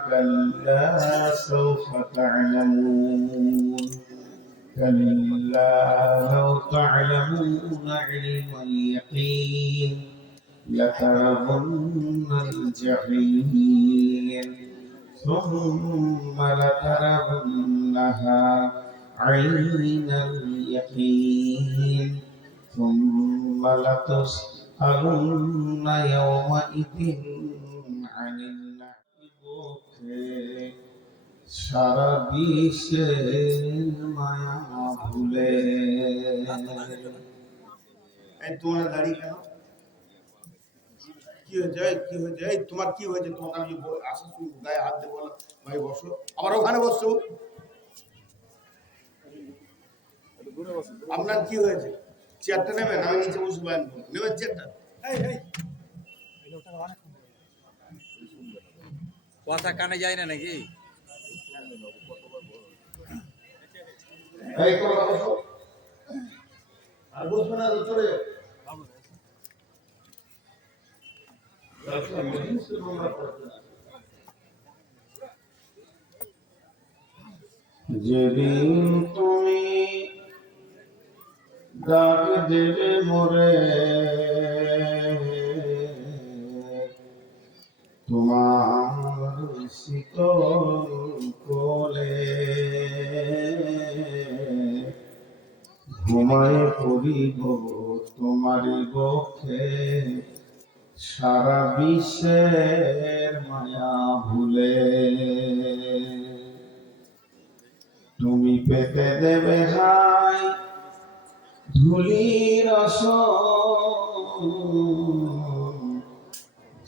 كلا سوف تعلمون كلا لو تعلمون علم اليقين لترون الجحيم ثم لترونها عين اليقين ثم لتسألن يومئذ عن النعيم সারা বিশ্বের মায়া ভুলে তোমার দাড়ি কেন কি হয়েছে কি হয়েছে তোমার কি হয়েছে তোমাকে আমি আসো গায়ে হাত দিয়ে বলো ভাই বসো আবার ওখানে বসছো আপনার কি হয়েছে চেয়ারটা নেবেন আমি নিচে বসে বয়ান করবো নেবেন চেয়ারটা কথা কানে যায় না নাকি এই কথা বসো আর বসবে না চলে যাও যেদিন তুমি ডাক দেবে মোরে তোমার শীতল কোলে ঘুমায় পড়িব তোমারই বক্ষে সারা বিশ্বের মায়া ভুলে তুমি পেতে দেবে হাই ধুলির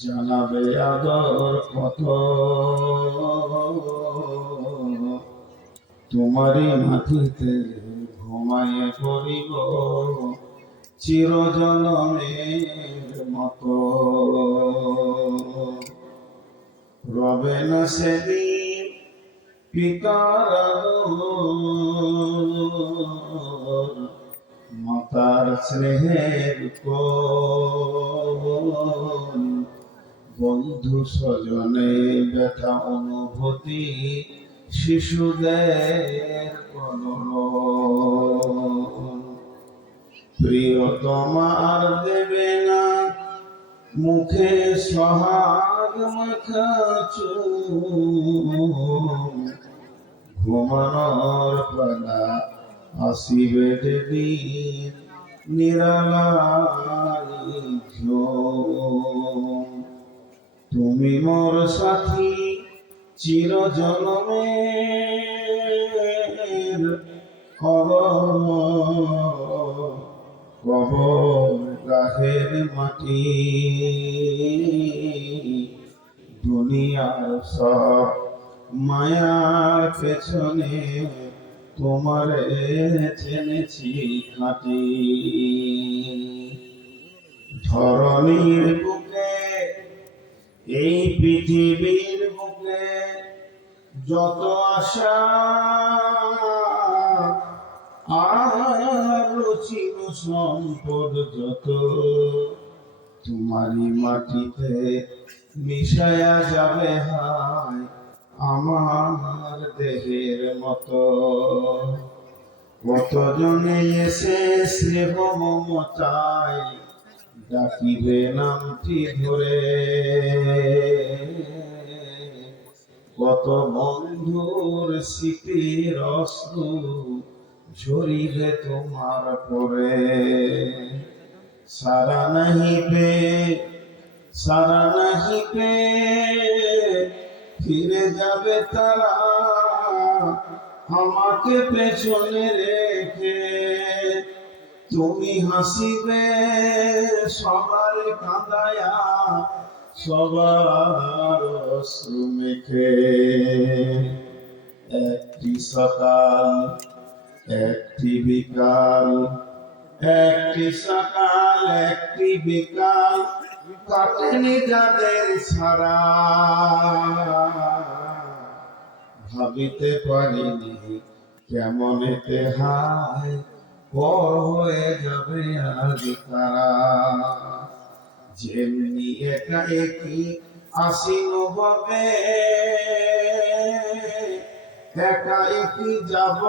জানাবে আদর কত তোমারই মাটিতে ঘুমায়ে পড়িব চিরজনমের মতো রবে না সেদিন পিতার আদর মাতার স্নেহের কোল বন্ধু স্বজনে ব্যথা অনুভূতি শিশুদের কলরব প্রিয়তমার দেবে না মুখে সোহাগ মাখা চুম ঘুমানোর পালা আসিবে দিন নিরালাই ঝুম তুমি মোর সাথী চিরজনমের কবর গাহের মাটি দুনিয়ার সব মায়ার পেছনে তোমারে জেনেছি খাঁটি ধরণীর বুকে এই পৃথিবীর বুকে যত আশা আর রচিন সম্পদ যত তোমারই মাটিতে মিশায়া যাবে হায় আমার দেহের মতো কতজনে এসে স্নেহ মমতায় ডাকিবে নামটি ধরে কত বন্ধুর স্মৃতির অশ্রু ঝরিবে তোমার পরে সারা নাহি পে ফিরে যাবে তারা আমাকে পেছনে রেখে তুমি হাসিবে সবার কাঁদায়া সবার অশ্রু মেখে একটি সকাল একটি বিকাল একটি সকাল একটি বিকাল কাটেনি যাদের ছাড়া ভাবিতে পারিনি কেমন এতে হায় পর হয়ে যাবে আজ তারা যেমনি একা একই আসিন ভাবে একা একই যাব,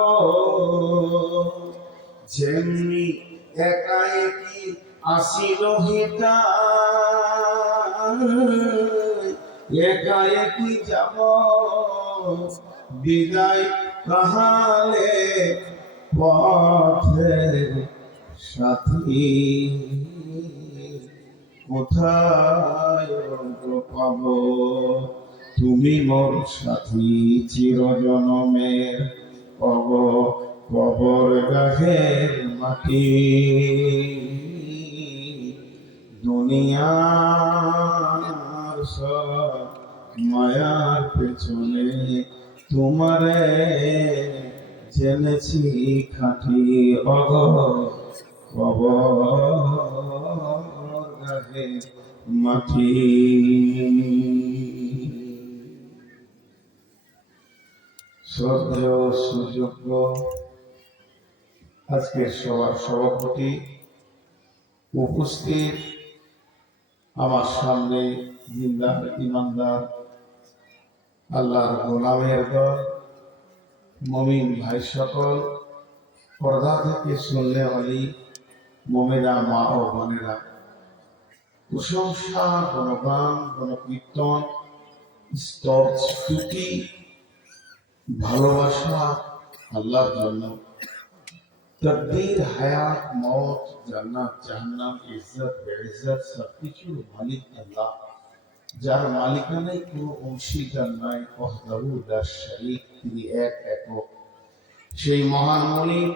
যেমনি একা একই আসিল হেটা, একা একই যাব বিদায় কাহালে পথের সাথী, কোথায় গো পাবো তুমি মোর সাথী চিরজনমের, কব কবর গাহের মাটি, দুনিয়ার সব মায়ার পেছনে তোমারে জেনেছি খাঁটি, অগ কবর গাহের মাটি। শ্রদ্ধেয় সুযোগ্য আজকের সবার সভাপতি, উপস্থিত আমার সামনে জিন্দার ইমানদার আল্লাহর গোলামের দল, মুমিন ভাই সকল, পর্দা থেকে শুনলে অলি মোমেনা মা ও বোনেরা, প্রশংসা, গণগান, গণকীর্তন, স্তব স্তুতি, ভালোবাসা আল্লাহর জন্য। তকদীর, হায়াত, মওত, জান্নাত, জাহান্নাম, ইজ্জত, বেইজ্জত সবকিছুর মালিক আল্লাহ, যার মালিকানায় কোনো অংশীদার নাই, ওয়াহদাহু লা শারীক, তিনি এক একক। সেই মহান মালিক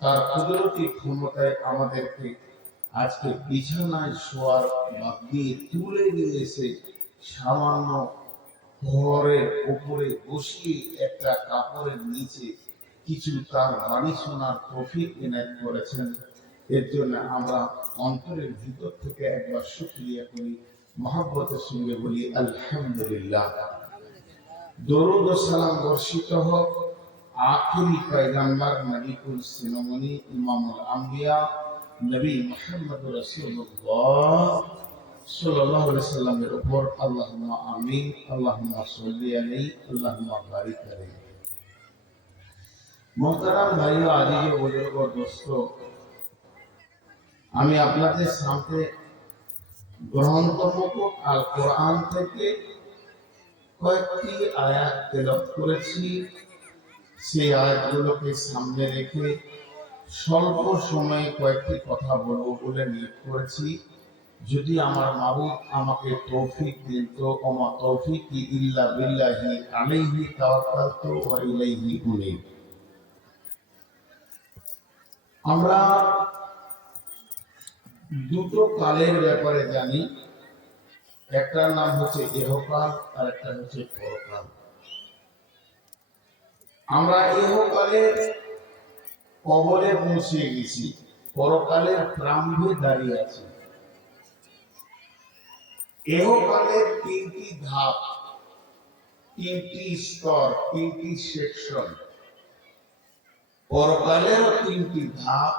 তার কুদরতি ক্ষমতায় আমাদেরকে আজকে বিছানায় শোয়ার বাদ দিয়ে তুলে নিয়ে এসে সামান্য ঘরের উপরে বসিয়ে একটা কাপড়ের নিচে কিছু তার বাণী শোনার তৌফিক এনায়েত করেছেন। এর জন্য আমরা অন্তরের ভিতর থেকে একবার শুকরিয়া করি, মহব্বতের সঙ্গে বলি আলহামদুলিল্লাহ। দরুদ ও সালাম বর্ষিত হোক আখিরি পয়গম্বর নবিকুল সিনমনি ইমামুল আম্বিয়া নবী মুহাম্মদ রাসূলুল্লাহ সাল্লাল্লাহু আলাইহি সাল্লামের উপর। আল্লাহুম্মা আমিন, আল্লাহুম্মা সাল্লি আলাইহি, আল্লাহুম্মা বারিক আলাইহি। মোহতারাম ভাইও, আজিজ ও বুজুর্গ দোস্ত, আমি আপনাদের সামনে গ্রন্থমুখ আল কোরআন থেকে কয়েকটি আয়াত তেলাওয়াত করেছি। সেই আয়াতগুলোকে সামনে রেখে স্বল্প সময়ে কয়েকটি কথা বলবো বলে নিয়োগ করেছি। যদি আমার মাবুদ আমাকে তৌফিক দিন তো ওমা তৌফিকি ইল্লা বিল্লাহি আলাইহি তাওয়াক্কালতু ওয়া ইলাইহি উনীব। আমরা দুটো কালের ব্যাপারে জানি, একটার নাম হচ্ছে ইহকাল আর একটা হচ্ছে পরকাল। আমরা ইহকালের কবরে পৌঁছে গেছি, পরকালের প্রারম্ভে দাঁড়িয়ে আছি। ইহকালের তিনটি ধাপ, তিনটি স্তর, তিনটি সেকশন। পরকালের তিনটি ধাপ,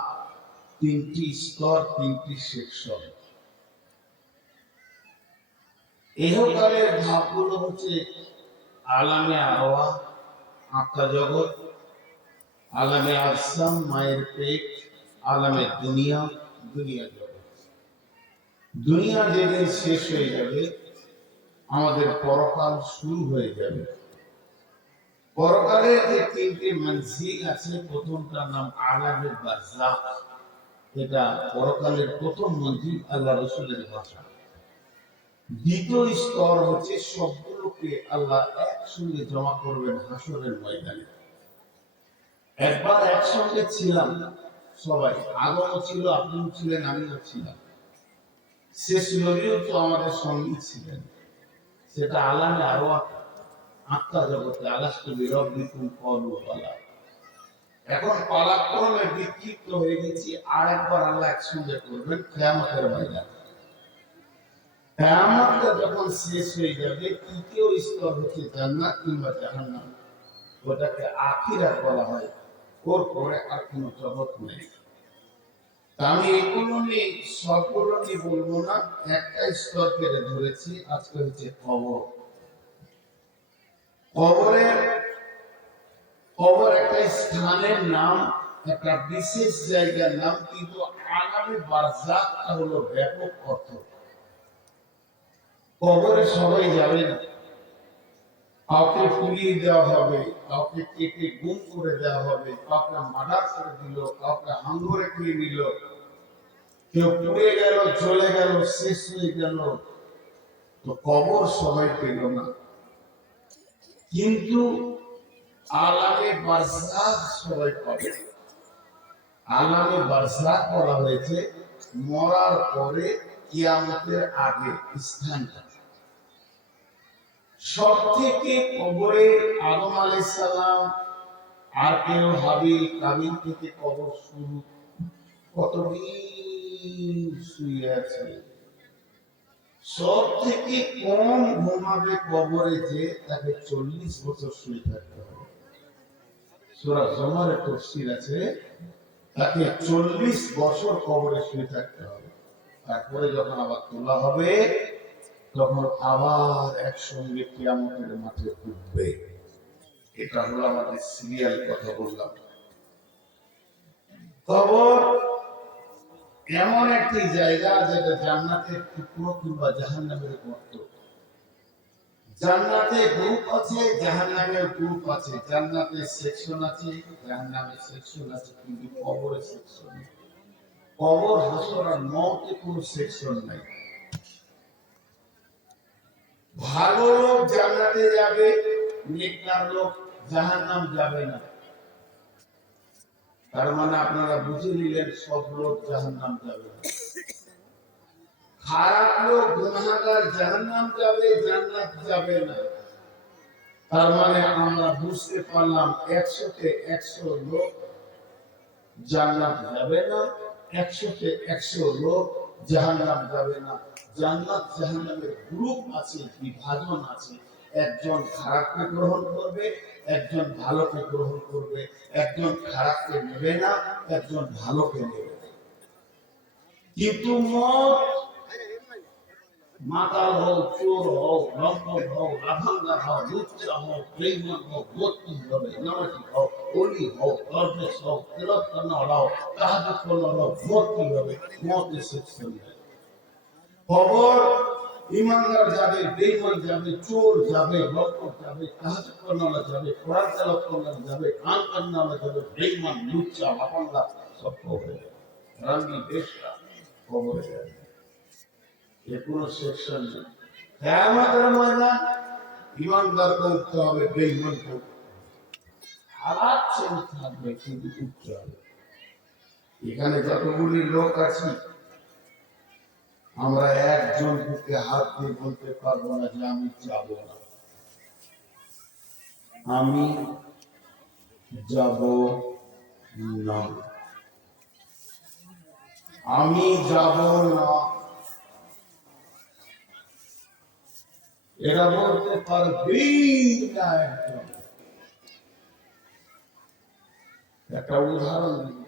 তিনটি স্তর, তিনটি সেকশন। ইহকালের ধাপগুলো হচ্ছে আলামে আরওয়াহ, আত্মা জগৎ, আলামে আরসাম, মায়ের পেট, আলামে দুনিয়া, দুনিয়া জগৎ। দুনিয়া যেদিন শেষ হয়ে যাবে আমাদের পরকাল শুরু হয়ে যাবে। পরকালের যে তিনটি মঞ্জিল আছে, প্রথমটার নাম আলামে বারজাখ, এটা পরকালের প্রথম মঞ্জিল, আল্লাহ রাসূলের ভাষা। দ্বিতীয় স্তর হচ্ছে সবগুলোকে আল্লাহ একসঙ্গে জমা করবেন হাসরের ময়দানে। একবার একসঙ্গে ছিলাম সবাই, আগমও ছিল, আপনিও ছিলেন, আমিও ছিলাম, শেষ নবীও তো আমাদের সঙ্গী ছিলেন। সেটা আলামে আরওয়াহ, আত্মা জগতে। আলাস্তু বিরাব্বিকুম ক্বালু বালা। এখন পালাক্রমে বিক্ষিপ্ত হয়ে গেছি, আর একবার আল্লাহ একসঙ্গে করবেন কিয়ামতের ময়দানে। কিয়ামতটা যখন শেষ হয়ে যাবে, তৃতীয় স্তর হচ্ছে জান্নাত কিংবা জাহান্নাম, ওটাকে আখিরাত বলা হয়। ওর পরে আর কোনো জগৎ নেই। আমি এগুলো নিয়ে সবগুলো নিয়ে বলবো না, একটা স্তর কেটে ধরেছি। আজকে হচ্ছে কবর। কবরের স্থানের নাম, একটা বিশেষ জায়গার নাম, কিন্তু আগামী বারজাখটা হলো ব্যাপক অর্থ। কবরে সবাই যাবে না, কাউকে পুড়িয়ে দেওয়া হবে, কাউকে কেটে গুম করে দেওয়া হবে, কাউকে মার্ডার করে দিল, কাউকে হাঙ্গরে খেয়ে নিল, কেউ পুড়ে গেল, চলে গেল, শেষ হয়ে গেল। তো কবর সবাই পেল না, কিন্তু আলামে বারজাখ সবাই পাবে। আলামে বারজাখ বলা হয়েছে মরার পরে কিয়ামতের আগে স্থানটা। সব থেকে কবরে আদম আলাইহিস সালাম আর কেউ হাবিল কাবিল থেকে কবর শুরু, কতদিন শুয়ে আছে। সব থেকে কম ঘুমাবে কবরে যে, তাকে 40 বছর শুয়ে থাকতে হবে। সূরা জুমারে তাফসীর আছে, তাকে 40 বছর কবরে শুয়ে থাকতে হবে। তারপরে যখন আবার তোলা হবে, তখন আবার একসঙ্গে কিয়ামতের মাঠে উঠবে। এটা হলো আমাদের সিরিয়াল কথা বললাম। কবর এমন একটি জায়গা যেটা জান্নাতের টুকরো কিংবা জাহান্নামের গর্ত। জান্নাতে গ্রুপ আছে, জাহান্নামের গ্রুপ আছে। জান্নাতে সেকশন আছে, জাহান্নামের সেকশন আছে, কিন্তু কবরের সেকশন নেই। কবর, হাসর আর মওতে কোনো সেকশন নাই। ভালো লোক জান্নাতে যাবে, নেককার লোক জাহান্নাম যাবে না। তার মানে আপনারা বুঝে নিলেন সব লোক জাহান্নাম যাবে না। খারাপ লোক গুনাহগার জাহান্নাম যাবে, জান্নাত যাবে না। তার মানে আমরা বুঝতে পারলাম 100 তে 100 লোক জান্নাত যাবে না, 100 তে 100 লোক জাহান্নাম যাবে না। জান্নাত জাহান্নামের গ্রুপ আছে, বিভাজন আছে। একজন খারাপকে গ্রহণ করবে, একজন ভালোকে গ্রহণ করবে। একজন খারাপকে নেবে না, একজন ভালোকে নেবে না। কিন্তু মত, মাতাল হোক, চোর হোক, লম্পট হোক, লাফাঙ্গা হোক, লুচ্চা হোক, বেঈমান হোক, বদকি হবে, নামাজি হোক, ওলি হোক, দরবেশ হোক, তেলাওয়াত করনেওয়ালা হোক, তাহাজ্জুদ করনেওয়ালা হোক, বদকি হবে, মতে সেকশন নেই। খবর ইমানদার যাবে, বেঈমান যাবে, চোর যাবে, লম্পট যাবে, তাহাজ্জুদ করনেওয়ালা যাবে, কোরআন তেলাওয়াত করনেওয়ালা যাবে, গান করনেওয়ালা যাবে, বেঈমান, লুচ্চা, লাফাঙ্গা সব কবরে যাবে। রাঙ্গি দেশটা কবরে যাবে। এর কোনো সেকশন নেই। কিয়ামতের ময়দান ইমানদারকে উঠতে হবে, বেঈমানকে হালাত চেঞ্জ থাকবে, কিন্তু উঠতে হবে। এখানে যতগুলি লোক আছি, আমরা একজন বুকে হাত দিয়ে বলতে পারবো না যে আমি যাব না, আমি যাব না, আমি যাব না। এরা বলতে পারবেই না। একজন একটা উদাহরণ দিই।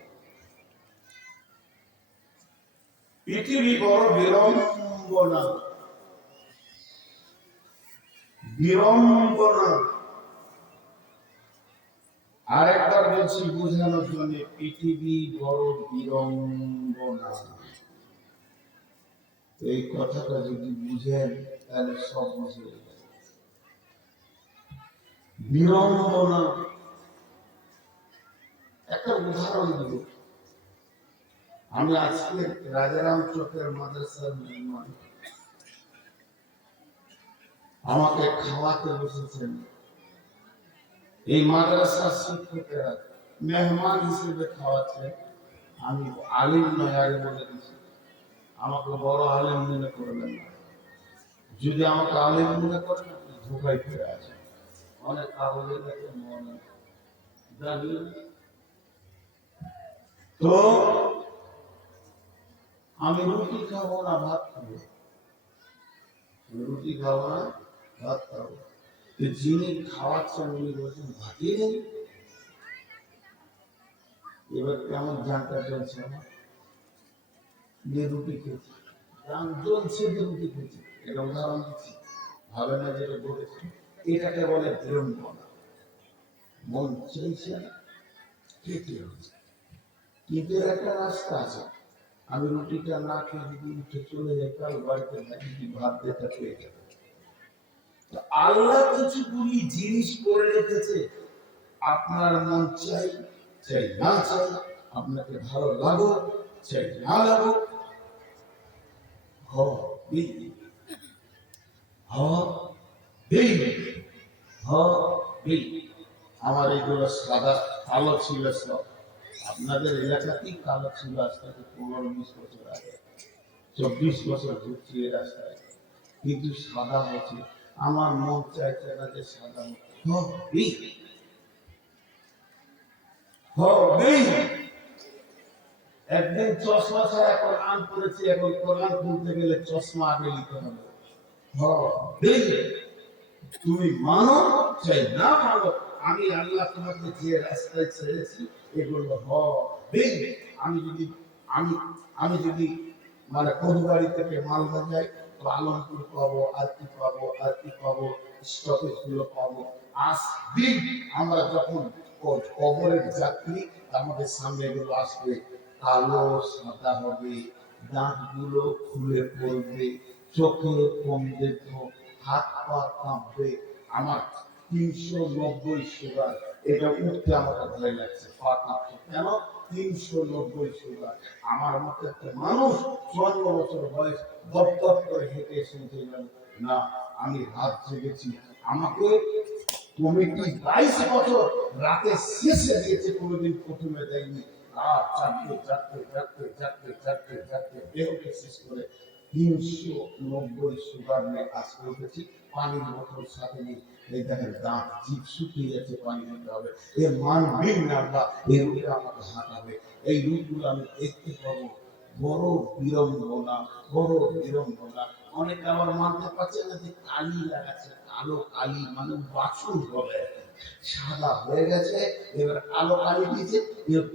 পৃথিবী বড় বিড়ম্বনা, বিড়ম্বনা। আরেকবার বলছি বোঝানোর জন্য, পৃথিবী বড় বিড়ম্বনা। এই কথাটা যদি বুঝেন তাহলে সব বুঝে যাবে। বিড়ম্বনা, একটা উদাহরণ দিব। আমি আজকে রাজারাম চকের মাদ্রাসার মেহমান, আমাকে খাওয়াতে বসেছেন। এই মাদ্রাসার শিক্ষকেরা মেহমান হিসেবে খাওয়াচ্ছেন। আমি আলিম নয়, আগে বলে দিচ্ছি, আমাকে বড় আলিম মনে করবেন না। যদি আমাকে আলিম মনে করেন, আপনি ধোকায় ফিরে আসেন। অনেক কাগজের কাছে মনে জানি। তো আমি রুটি খাবো না, ভাত খাবো। রুটি খাবো না, ভাত খাবো। যিনি খাওয়াচ্ছেন উনি বলছেন ভাতই নেই। এবার কেমন জানটা চলছে আমার, যে রুটি খেয়েছি, জান জ্বলছে যে রুটি খেয়েছি। এটা উদাহরণ দিচ্ছি, ভাবে না যেটা বলেছি। এটাকে বলে বিড়ম্বনা। মন চাইছে না, খেতে হচ্ছে। ঈদের একটা রাস্তা আছে, আমি রুটিটা না খেয়ে যদি উঠে চলে যাই, কাল বাড়িতে যদি ভাত দেতা পেয়ে যাবে। তো আল্লাহ কিছুগুলি জিনিস করে রেখেছে, আপনার মন চাই চাই না চাই, আপনাকে ভালো লাগো চাই না লাগো, হবে হবে হবে। আমার এগুলো সাদা কালো ছিল সব, আপনাদের এলাকাতেই কালো ছিল আজ থেকে 15-20 বছর আগে, 24 বছর ঘুরছি এই রাস্তায়, কিন্তু সাদা হচ্ছে। আমার মন চাইছে না যে সাদা হবে হবে। একদিন চশমা ছাড়া কোরআন পড়েছি, এখন কোরআন পড়তে গেলে চশমা আগে নিতে হবে। হবে, তুমি মানো চাই না মানো, আমি আল্লাহ তোমাকে যে রাস্তায় ছেড়েছি এগুলো হবে। আমি যদি আমি আমি যদি মানে কোটবাড়ি থেকে মালদা যাই, তো আলমপুর পাবো, আর কি পাবো, আর কি পাবো, স্টপেজ গুলো পাবো। আসবে, আমরা যখন কবরের যাত্রী, আমাদের সামনে এগুলো আসবে, কালো সাদা হবে, দাঁতগুলো খুলে পড়বে, চোখে কম দেখবো, হাত পা কাঁপবে। আমার 390 সুগার, এটা উঠতে আমার ভয় লাগছে, পা কাঁপছে কেন? 390 সুগার। আমার মতো একটা মানুষ 54 বছর বয়স দপ করে হেঁটে এসে উঠে গেল না, আমি রাত জেগেছি, আমাকে কমিটি 22 বছর রাতে শেষে দিয়েছে, কোনোদিন প্রথমে দেয়নি। রাত জাগতে দেহকে শেষ করে 390 সুগার নিয়ে আজকে উঠেছি। পানির বোতল সাথে নিয়ে, এই দেখেন দাঁত জিভ শুকিয়ে যাচ্ছে, পানি খেতে হবে। এ মানবিন না আল্লাহ, এই রূপে আমাকে হাঁটাবে, এই রূপগুলো আমি দেখতে পাবো। বড় বিড়ম্বনা, বড় বিড়ম্বনা। অনেকে আবার মানতে পারছে না যে কালি লাগাচ্ছে, কালো কালি মানে বাছুর হবে, সাদা হয়ে গেছে, এবার কালো কালি দিয়েছে,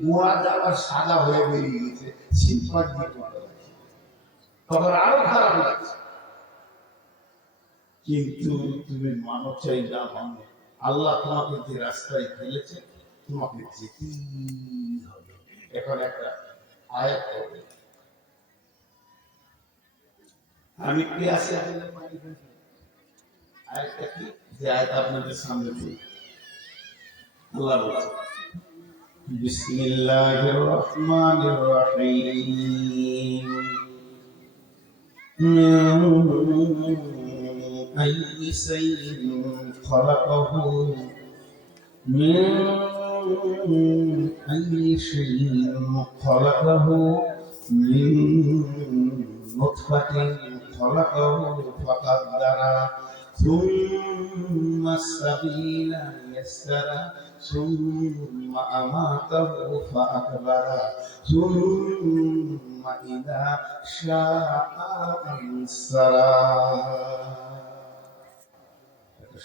গোড়াটা আবার সাদা হয়ে বেরিয়ে গেছে, সিম্পার দিয়ে তখন আরো খারাপ লাগছে। কিন্তু তুমি মানো চাই না মানো, আল্লাহ তোমাকে যে রাস্তায় ফেলেছে তোমাকে যেতেই হবে। এখন একটা আয়াত হবে, আমি ক্লাসে আয়াতটা কি, যে আয়াত আপনাদের সামনে বলি। আল্লাহ বলছে, বিসমিল্লাহির রহমানির রহিম, أي شيء خلقه من أي شيء خلقه من نطفة خلقه فقدره ثم السبيل يسره ثم أماته فأكبره ثم إذا شاء أنصره।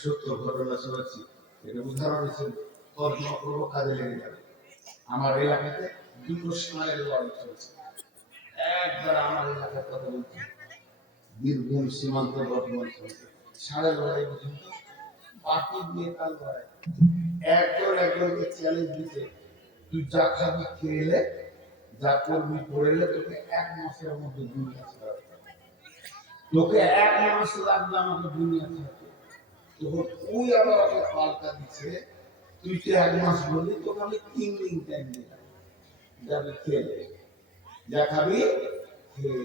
সত্য ঘটনা শুনেছি, এটা উদাহরণ হিসেবে তর্জমা করবো, কাজে লেগে যাবে। আমার এলাকাতে দুটো সময়ের লড়াই চলছে। একবার আমার এলাকার কথা বলছি, বীরভূম সীমান্ত বর্ধমান চলছে, সাড়ে লড়াই পর্যন্ত পার্টি দিয়ে তার লড়াই। একজনকে চ্যালেঞ্জ দিতে, তুই যা খাবি খেয়ে এলে, যা করবি করে এলে, তোকে 1 মাসের মধ্যে দুনিয়া ছাড়া, তোকে 1 মাস লাগবে আমাকে দুনিয়া ছাড়তে। তখন ওই আবার ওকে পাল্টা দিচ্ছে, তুই তো 1 মাস বললি, তোকে আমি 3 দিন টাইম দিলাম, যাবি খেলে, যা খাবি খেয়ে,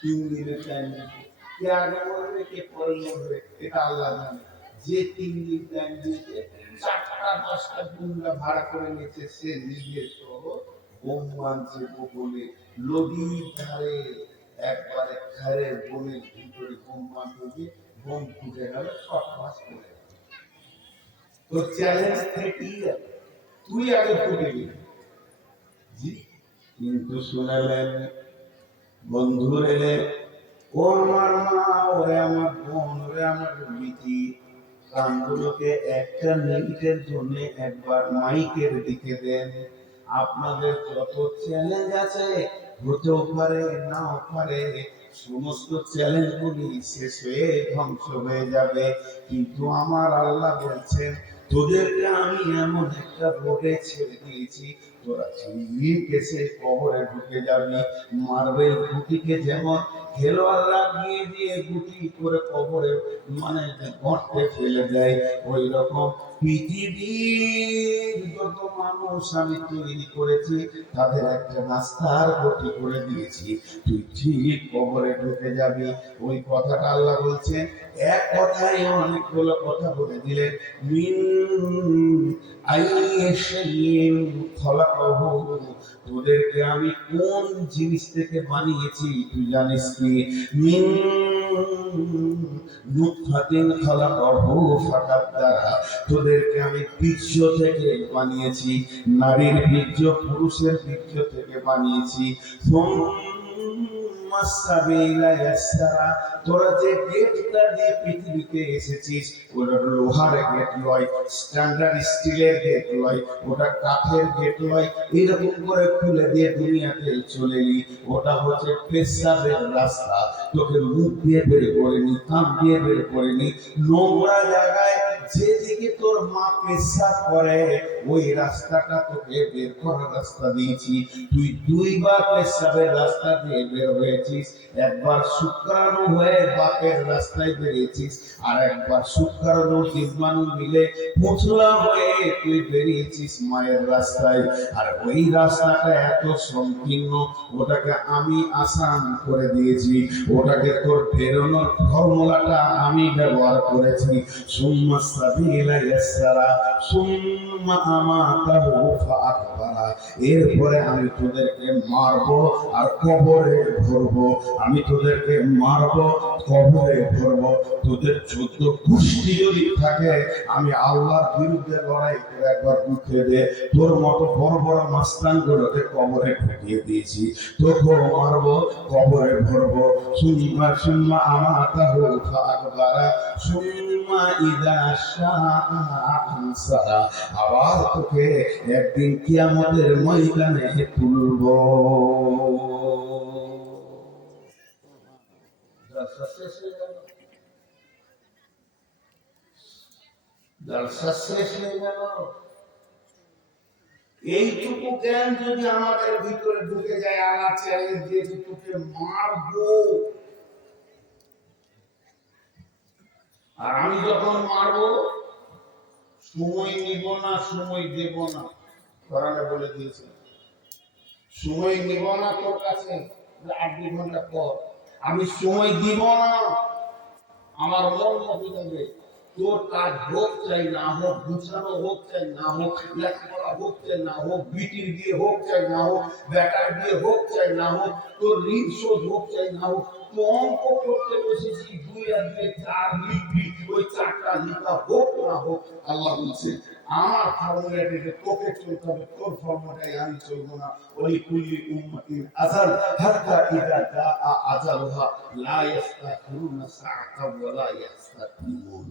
3 দিনের টাইম দিচ্ছে। কে আগে মরবে কে পরে মরবে এটা আল্লাহ জানে। যে 3 দিন টাইম দিয়েছে, 4টা 5টা গুন্ডা ভাড়া করে নিয়েছে, সে নিজে সহ বোম মানছে গোপনে, নদীর ধারে একবারে ঘরের বনের ভিতরে বোম মানতে গিয়ে বোম ফুটে গেল, সব মাস করে। তো চ্যালেঞ্জ থেকে তুই আগে ফুটে গেলি, জি, কিন্তু শুনালেন বন্ধু এলে, ও আমার মা, ওরে আমার বোন, ওরে আমার বিটি, কানগুলোকে 1টা মিনিটের জন্য একবার মাইকের দিকে দেন। আপনাদের যত চ্যালেঞ্জ আছে, হতেও পারে নাও পারে, সমস্ত চ্যালেঞ্জগুলি শেষ হয়ে ধ্বংস হয়ে যাবে, কিন্তু আমার আল্লাহ বলছেন তোদেরকে আমি এমন একটা রোগে ছেড়ে দিয়েছি, তোরা ঠিক এসে কবরে ঢুকে যাবি। মার্বেল গুটিকে যেমন খেলোয়াড়রা গিয়ে দিয়ে গুটি করে কবরে মানে গর্তে ফেলে দেয়, ওই রকম পৃথিবীর যত মানুষ আমি তৈরি করেছি তাদের একটা রাস্তার গতি করে দিয়েছি, তুই ঠিক কবরে ঢুকে যাবি। ওই কথাটা আল্লাহ বলছেন, এক কথায় অনেকগুলো কথা বলে দিলেন। মিন আইয়িশাইইন খলাকাহু, তোদেরকে আমি কোন জিনিস থেকে বানিয়েছি তুই জানিস কি? মিন নুতফাতিন খলাকাহু ফাকাদ্দারা, তোদেরকে আমি বীর্য থেকে বানিয়েছি, নারীর বীর্য পুরুষের বীর্য থেকে বানিয়েছি। তোরা যে গেটটা দিয়ে পৃথিবীতে এসেছিস ওটা লোহার গেট নয়, স্ট্যান্ডার্ড স্টিলের গেট নয়, ওটা কাঠের গেট নয়, এরকম করে খুলে দিয়ে দুনিয়াতে চলে এলি, ওটা হচ্ছে পেশাবের রাস্তা। তোকে মুখ দিয়ে বের করিনি, কান দিয়ে বের করিনি, নোংরা জায়গায় যেদিকে তোর মা পেশাব করে ওই রাস্তাটা তোকে বের করার রাস্তা দিয়েছি। তুই দুইবার পেশাবের রাস্তা দিয়ে বের হয়েছিস, একবার শুক্রাণু হয়ে বাপের রাস্তায় বেরিয়েছিস, আর একবার শুক্রাণু জীবাণু মিলে পুঁচলা হয়ে তুই বেরিয়েছিস মায়ের রাস্তায়। আর ওই রাস্তাটা এত সংকীর্ণ, ওটাকে আমি আসান করে দিয়েছি, ওটাকে তোর বেরোনোর ফর্মুলাটা আমি ব্যবহার করেছি। সুম্মা সাবিলা ইয়াসসারা সুম্মা আমাতাহু ফাআকবারা, এরপরে আমি তোদেরকে মারবো আর কবরে ভরবো, আমি তোদেরকে মারবো কবরে ভরবো। তোদের 14 গোষ্ঠী যদি থাকে আমি আল্লাহর বিরুদ্ধে লড়াই করে একবার উঠে দে, তোর মতো বড় বড় মাস্তান গুলোকে কবরে ঢুকিয়ে দিয়েছি, তোকেও মারবো কবরে ভরবো। সুম্মা আমাতাহু ফাআকবারা সুম্মা ইযা শাআ আনসারা, আবার তোকে একদিন কিয়ামতের ময়দানে তুলবো। জলসা শেষ হয়ে গেল, জলসা শেষ হয়ে গেল। এইটুকু জ্ঞান যদি আমাদের ভিতরে ঢুকে যায়, আল্লাহ চ্যালেঞ্জ দিয়েছে তোকে মারবো। আর আমি যখন মারবো সময় নিব না, সময় দেব না, কোরআনে বলে দিয়েছে সময় নিব না তোর কাছে 8 ঘন্টা পর, আমি সময় দিব না, আমার মন মতো যাবে। তোর কাজ হোক চাই না হোক, গুছানো হোক চাই না হোক, লেখাপড়া হোক চাই না হোক, বিটির বিয়ে হোক চাই না হোক, বেটার বিয়ে হোক চাই না হোক, তোর ঋণ শোধ হোক চাই না হোক, তো অঙ্ক করতে বসেছি 2 আর 2 4 লিখবি, ওই 4টা লিখা হোক না হোক, আল্লাহ বলছে আমার ফর্মুলাটিতে তোকে চলতে হবে, তোর ফর্মুলাটাই আমি চলবো না। ওই কুল্লি উম্মতিন আজাল হাত্তা ইযা জাআ আজালুহা লা ইস্তাখিরুনা সাআতাও ওয়া লা ইস্তাকদিমুন।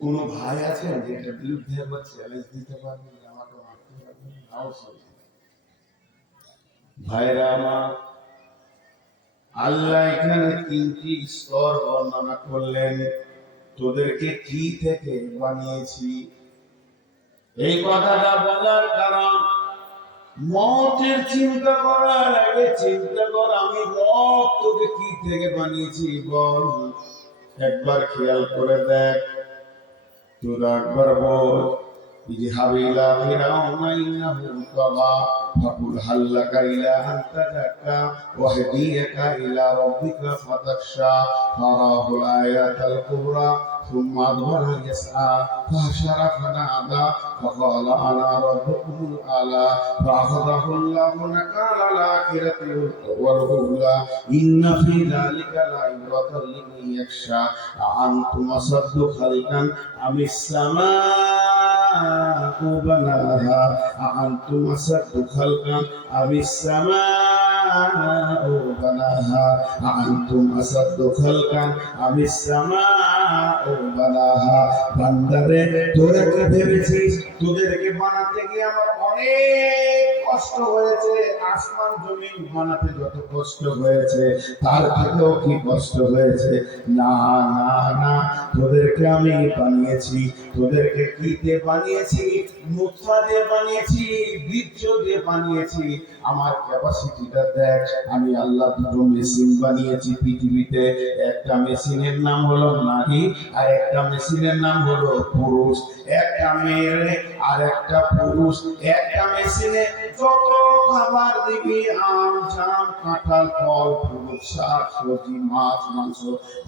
কোন ভাই আছেন যে এটা বিরুদ্ধে একবার চ্যালেঞ্জ দিতে পারবেন, আমাকে মারতে পারবেন? নাও ভাইরা আমার, আল্লাহ এখানে 3টি স্তর বর্ণনা করলেন, তোদেরকে কি থেকে বানিয়েছি। এই কথাটা বলার কারণ মওতের চিন্তা করার আগে চিন্তা কর আমি রব তোকে কি থেকে বানিয়েছি বল। একবার খেয়াল করে দেখ, তোরা একবার বল اذهب إلى فرعون إنه طغى فقل هل لك إلى أن تزكى وأهديك إلى ربك فتخشى فراه الآيات الكبرى ثم أدبر يسعى فحشر فنادى فقال أنا ربكم الأعلى فأخذه الله نكال الآخرة والأولى إن في ذلك لعبرة لمن يخشى أأنتم أشد خلقا أم السماء بناها أأنتم أشد خلقا أم السماء بناها أأنتم أشد خلقا أم السماء بناها। বান্দারে তোরা কি ভেবেছিস তোদেরকে বানাতে গিয়ে আমার অনেক কষ্ট হয়েছে, আসমান জমিন বানাতে যত কষ্ট হয়েছে তার থেকেও কি কষ্ট হয়েছে? না না না, তোদেরকে আমি বানিয়েছি, তোদেরকে কি দিয়ে বানিয়েছি? নুতফা দিয়ে বানিয়েছি, বীর্য দিয়ে বানিয়েছি। আমার ক্যাপাসিটিটা দেখ, আমি আল্লাহ দুটো মেশিন বানিয়েছি পৃথিবীতে। একটা মেশিনের নাম হলো নারী, আর একটা মেশিনের নাম হলো পুরুষ। একটা মেয়ে আর একটা পুরুষ। একটা মেশিনে যত খাবার দিবি, আম জাম কাঁঠাল ফল ফুল শাক সবজি মাছ মাংস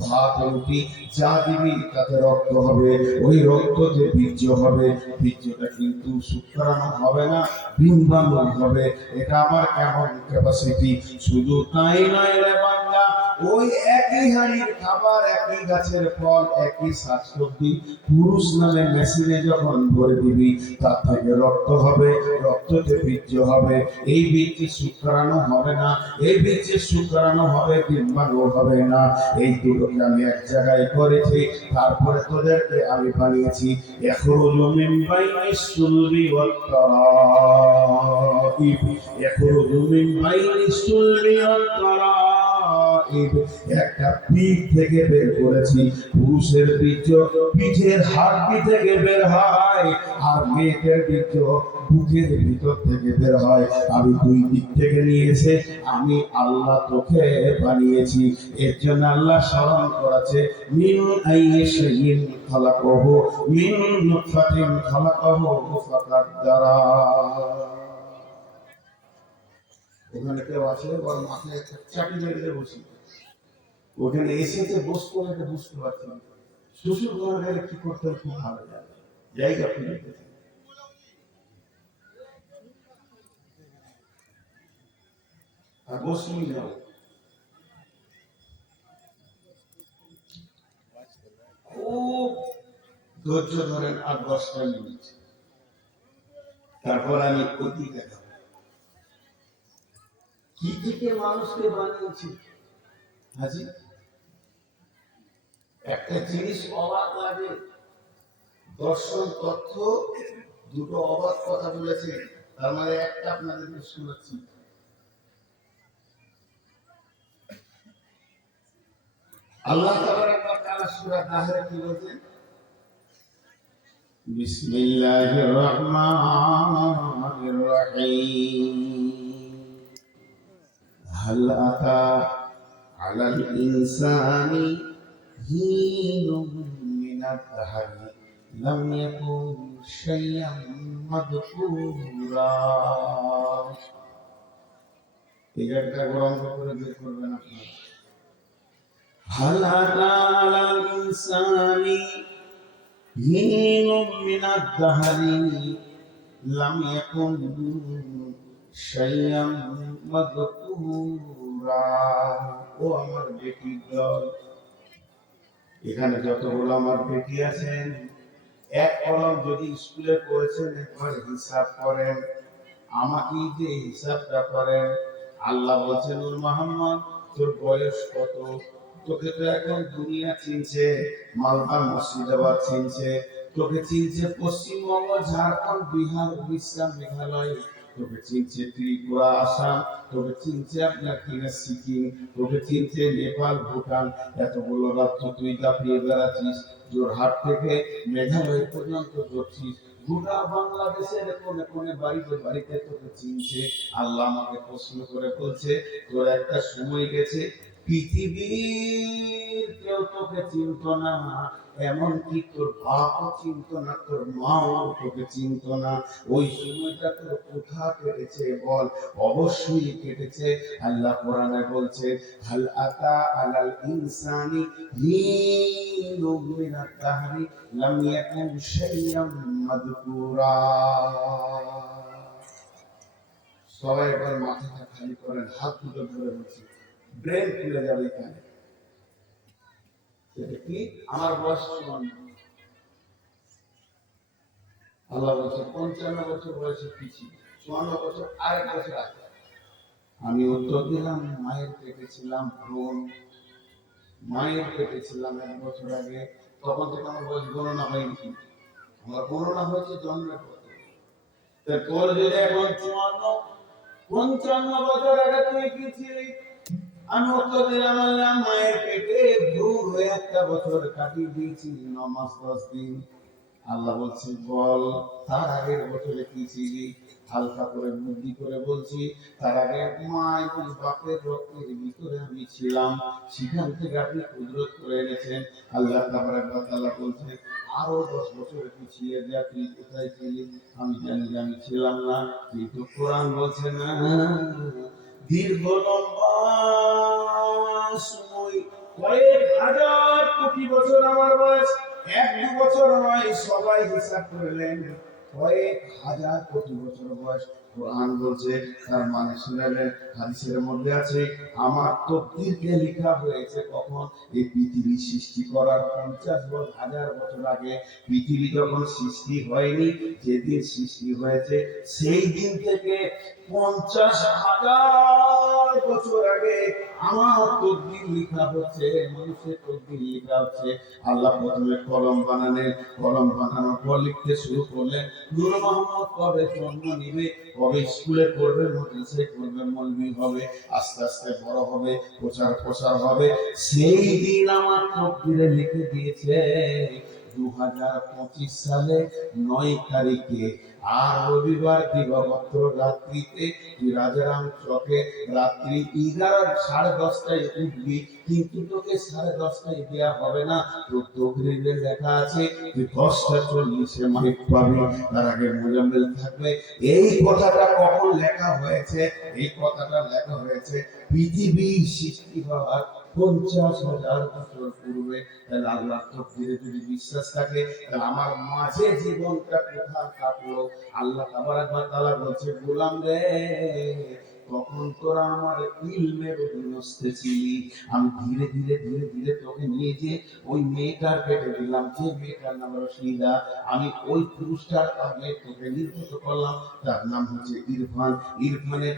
ভাত রুটি যা দিবি তাতে রক্ত হবে। ওই রক্ততে বীর্য হবে। বীর্যটা কিন্তু শুক্রাণু হবে না, ডিম্বাণু হবে। এটা আমার কেমন ক্যাপাসিটি! শুধু তাই নয় রে বান্দা, ওই একই হাড়ির খাবার, একই গাছের ফল, একই শাকসবজি পুরুষ নামে মেশিনে যখন ভরে দিবি, তার থেকে রক্ত হবে, রক্ততে বীর্য হবে। এই বীর্যে শুক্রাণু হবে না, এই বীর্যে শুক্রাণু হবে, ডিম্বাণু হবে না। এই দুটোকে আমি এক জায়গায় করেছি, তারপরে তোদেরকে আমি বানিয়েছি। এখরুজু মিন বাইনিস সুলবি ওয়াত তারাইব, এখরুজু মিন বাইনিস সুলবি ওয়াত তারাইব। একটা পিঠ থেকে বের করেছি। পুরুষের বীর্য পিঠের হাড়টি থেকে বের হয়, আর মেয়েদের বীর্য বুকের ভিতর থেকে বের হয়। আমি দুই দিক থেকে নিয়ে এসে আমি আল্লাহ তোকে বানিয়েছি। এর জন্য আল্লাহ স্মরণ করেছে, মিন আইয়িশাইইন খালাকাহু মিন নুতফাতিন খালাকাহু ফাকাদ্দারা। ওখানে কেউ আছে ওর মাথায় একটা চাটি মেরে বসি, ওখানে এসেছে বসতে হবে, বুঝতে পারছি না। শ্বশুর ঘরে গেলে কি করতে হয় খুব ভালো জানে, জায়গা ফিরে পেতে। আর বসলি যাও, খুব ধৈর্য ধরেন 8-10টা মিনিট, তারপর আমি অতি দেখাবো কি থেকে মানুষকে বানিয়েছি। হাজি একটা জিনিস অবাক লাগে, দর্শন তথ্য দুটো অবাক কথা বলেছে, তার মানে একটা আপনাদেরকে শোনাচ্ছি। আল্লাহ তাআলা সূরা নাহলে কি বলেছেন? বিসমিল্লাহির রহমানির রহিম, হাল আতা আলাল ইনসানি হিনুম মিনাদ দাহরি লাম ইয়াকুন শাইয়াম মাযকুরা। এই একটা গরম করে বের করবেন আপনারা। হাল আতা আলাল ইনসানি হিনুম মিনাদ দাহরি লাম ইয়াকুন শাইয়াম মাযকুরা। ও আমার বেটি দল, এখানে যতগুলো আমার বেটি আছেন, এক কলম যদি স্কুলে পড়েছেন একবার হিসাব করেন, আমাকে যে হিসাবটা করেন। আল্লাহ বলছেন, নূর মোহাম্মদ তোর বয়স কত? তোকে তো এখন দুনিয়া চিনছে, মালদা মুর্শিদাবাদ চিনছে, তোকে চিনছে পশ্চিমবঙ্গ ঝাড়খণ্ড বিহার উড়িষ্যা মেঘালয়, তোকে চিনছে ত্রিপুরা আসাম, তোকে চিনছে আপনার কিনা সিকিম, তোকে চিনছে নেপাল ভুটান। এতগুলো রাজ্য তুই দাপিয়ে বেড়াচ্ছিস, জোরহাট থেকে মেঘালয় পর্যন্ত ধরছিস, গোটা বাংলাদেশের কোনে কোনে বাড়িতে বাড়িতে তোকে চিনছে। আল্লাহ আমাকে প্রশ্ন করে বলছে, তোর একটা সময় গেছে পৃথিবীর কেউ তোকে চিনত না, এমনকি তোর বাপও চিনত না, তোর মাও তোকে চিনত না। ওই সময়টা তোর কোথা কেটেছে বল? অবশ্যই কেটেছে। আল্লাহ কোরআনে বলছে, হাল আতা আলাল ইনসানি হিনুম মিনাদ দাহরি লাম ইয়াকুন শাইয়াম মাযকুরা। সবাই একবার মাথাটা খালি করেন, হাত দুটো ধরে বলছি, ব্রেন খুলে যাবে এখানে। সেটা কি? আমার বয়স 54। আল্লাহ বলছে 55 বছর বয়সে পিছিয়ে, 54 বছর আরেক বছর আগে। আমি উত্তর দিলাম, মায়ের পেটে ছিলাম ভ্রূণ, মায়ের পেটে ছিলাম 1 বছর আগে। তখন থেকে আমার বয়স গণনা হয়নি, আমার গণনা হয়েছে জন্মের পর। তোর যদি এখন 54, 55 বছর আগে তুই কি ছিলি? আমি উত্তর দিলাম, আল্লাহ মায়ের পেটে ভ্রূণ হয়ে 1 বছর কাটিয়ে দিয়েছি, 9 মাস 10 দিন। আল্লাহ বলছে বল তার আগের বছরে কি ছিলি? হালকা করে বুদ্ধি করে বলছি, তার আগে মা এবং বাপের রক্তের ভিতরে আমি ছিলাম, সেখান থেকে আপনি কুদরত করে এনেছেন। আল্লাহ তাবারাক ওয়া তাআলা বলছে আরো 10 বছর পিছিয়ে যা, তুই কোথায় ছিলি? আমি জানি যে আমি ছিলাম না, কিন্তু কোরআন বলছে না, দীর্ঘ লম্বা সময়, কয়েক হাজার কোটি বছর আমার বয়স, 1-2 বছর নয়, সবাই হিসাব করলেন কয়েক হাজার কোটি বছর বয়স। কোরআন বলছে, তার মানে শুনলেন, হাদিসের মধ্যে আছে আমার তকদীরকে লেখা হয়েছে কখন? এই পৃথিবী সৃষ্টি করার 50,000 বছর আগে। পৃথিবী যখন সৃষ্টি হয়নি, যেদিন সৃষ্টি হয়েছে সেই দিন থেকে 50,000 বছর আগে আমার তকদীর লেখা হচ্ছে, মানুষের তকদীর লেখা হচ্ছে। আল্লাহ প্রথমে কলম বানালেন, কলম বানানোর পর লিখতে শুরু করলেন নূর মোহাম্মদ কবে জন্ম নিবে, কবে স্কুলে পড়বে, মাদ্রাসায় পড়বে, মৌলবি হবে, আস্তে আস্তে বড় হবে, প্রচার হবে। সেই দিন আমার তকদীরে লিখে দিয়েছে 2025 সালে 9 তারিখে। আর রবিবার দিবাগত রাত্রিতে তুই রাজারাম চকে রাত্রি 11:30টায় উঠবি, কিন্তু তোকে 10:30টায় দেওয়া হবে না, তোর তকদীরে লেখা আছে তুই 10:40 মাইক পাবি, তার আগে মোজাম্মেল থাকবে। এই কথাটা কখন লেখা হয়েছে? এই কথাটা লেখা হয়েছে পৃথিবী সৃষ্টি হওয়ার 50,000 বছর পূর্বে। তাহলে আল্লাহ তকদীরে যদি বিশ্বাস থাকে, তাহলে আমার মাঝে জীবনটা কোথায় কাটলো? আল্লাহ তাবারাক ওয়া তাআলা বলছে, গোলাম রে, তখন তোরা আমার ইলমের অধীনস্থ ছিলি, আমি ধীরে ধীরে ধীরে ধীরে তোকে নিয়ে যে ওই মেয়েটার পেটে দিলাম, যে মেয়েটার নাম রশিদা, আমি ওই পুরুষটার আগে তোকে নির্গত করলাম, তার নাম হচ্ছে ইরফান। ইরফানের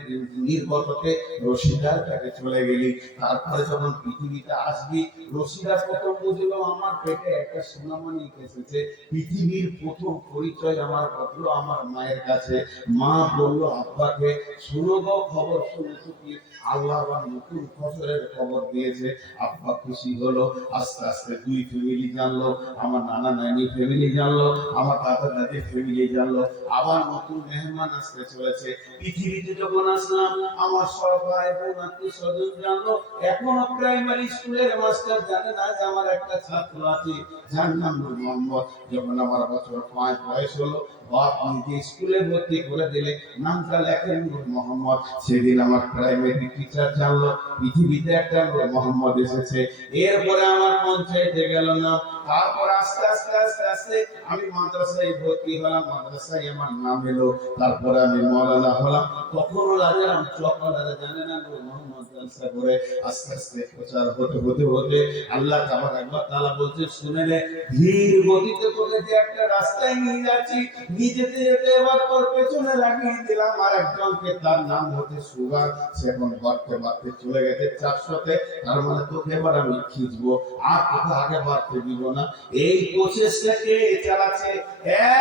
নির্গততে রশিদার পেটে চলে গেলি। তারপরে যখন পৃথিবীতে আসবি, রশিদা প্রথম বুঝলো আমার পেটে একটা সোনামণি এসেছে। পৃথিবীর প্রথম পরিচয় আমার ঘটলো আমার মায়ের কাছে। মা বললো আব্বাকে, শুনো গো খবর, শুনেছো কি আল্লাহ আবার নতুন ফসলের খবর দিয়েছে। আব্বা খুশি হলো। আস্তে আস্তে দুই ফ্যামিলি জানলো, আমার নানা নানি ফ্যামিলি জানলো, আমার দাদা দাদি ফ্যামিলি জানলো, আবার নতুন মেহমান আসতে চলেছে। পৃথিবীতে যখন আসলাম, আমার সব ভাই বোন আত্মীয় স্বজন জানলো। এখনো প্রাইমারি স্কুলের মাস্টার জানে না যে আমার একটা ছাত্র আছে যার নাম নূর মোহাম্মদ। যখন আমার বছর 5 বয়স হলো, বাপ নিজে স্কুলে ভর্তি করে দিলে, নামটা লেখেন নূর মোহাম্মদ। সেদিন আমার প্রাইমারি টিচার জানলো পৃথিবীতে একটা নূর মোহাম্মদ এসেছে। এরপরে আমার পঞ্চায়েতে গেল না। তারপর আস্তে আস্তে আস্তে আস্তে আমি মাদ্রাসায় ভর্তি হলাম, মাদ্রাসায় আমার নাম এলো। তারপরে আমি মওলানা হলাম। তখনও রাজারাম চকওয়ালারা জানে না নূর মোহাম্মদ জলসা করে। আস্তে আস্তে প্রচার হতে হতে হতে আল্লাহ তাবারাক ওয়া তাআলা বলছে, শুনে নে, ধীর গতিতে তোকে যে একটা রাস্তায় নিয়ে যাচ্ছি, নিয়ে যেতে যেতে এবার তোর পেছনে লাগিয়ে দিলাম আর একজনকে, তার নাম হচ্ছে সুগার। সে এখন বাড়তে বাড়তে চলে গেছে 400-তে। তার মানে তোকে এবার আমি খিঁচবো, আর তোকে আগে বাড়তে দিব না। এই প্রচেষ্টাকে চালাচ্ছে,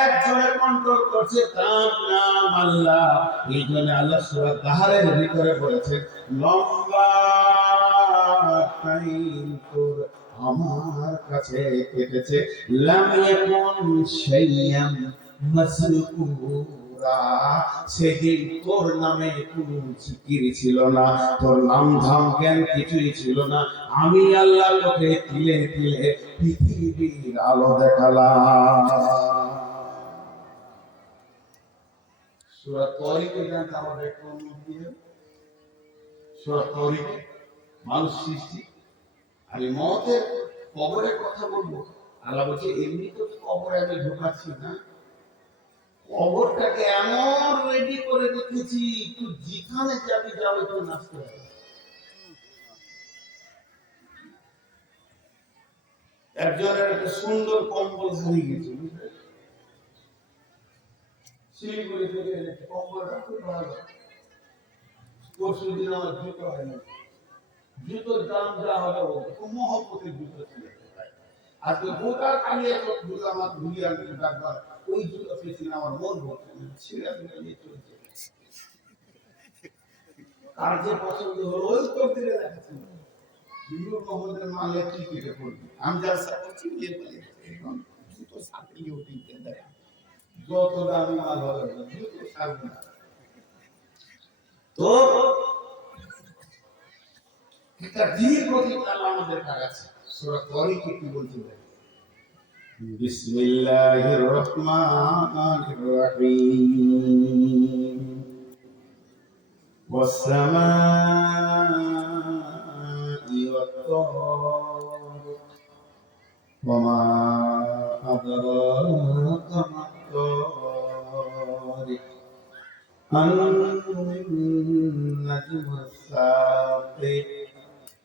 একজনে কন্ট্রোল করছে, তার নাম আল্লাহ। এই জন্য আল্লাহ সূরা তাহারের ভিতরে বলেছেন, লম্বা টাইম তোর আমার কাছে কেটেছে, লাম ইয়াকুন শাইয়াম মাসরুরা। সেদিন তোর নামে কোনো জিকির ছিল না, তোর নাম ধাম জ্ঞান কিছুই ছিল না। আমি আল্লাহ তোকে তিলে তিলে পৃথিবীর আলো দেখালাম। সূরা তরিকে জানতে আমাদের কোন মধ্যে সূরা তরিকে মানুষ সৃষ্টি। আমি মতের কবরের কথা বলবো। আল্লাহ বলছে এমনি তো কবরে আমি ঢোকাচ্ছি না, কবরটাকে এমন রেডি করে রেখেছি, তুই যেখানে যাবি যাবে তো নাচতে হবে। একজনের একটা সুন্দর কম্বল হারিয়ে গেছে, বুঝলে, শিলিগুড়ি থেকে এনেছে কম্বলটা, খুব ভালো। পরশু দিন আমার জুতো হয়নি, জুতোর দাম যা হবে খুব মহব্বতের জুতো ছিল। আজকে গোটা কালিয়া চোখ জুতো আমার ঘুরিয়ে আনতে ডাকবার, ওই জুতো পেয়েছিল আমার মন ভরছে ছিঁড়া জুতো নিয়ে চলছে। কার যে পছন্দ হলো ওই তো দিলে দেখাচ্ছেন বিনুর মোহাম্মদের মালে কি কেটে পড়বে আমি যার সাথে চিনলে বলে এখন জুতো সাথে ইউটিউবে দেখা যত দামি মাল হবে জুতো ছাড়বে না তো একটা দীর্ঘ কিতাব আমাদের কাছে সূরা তরিক কি বলতে পারে বিসমিল্লাহির রহমানির রহিম ওয়াস-সামাই ওয়াত-তারিক ওয়া মা আদরাকা মাত-তারিক النجم الثاقب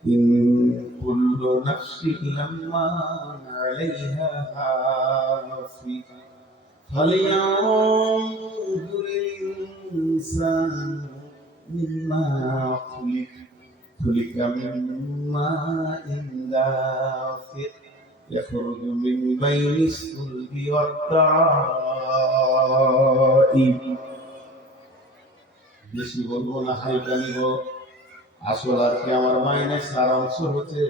إن كل نفس لما عليها حافظ فلينظر الإنسان مما خلق من ماء دافق يخرج من بين الصلب والترائب বেশি বলবো না হালকা নিব আসল আর কি আমার মাইনের সারাংশ হচ্ছে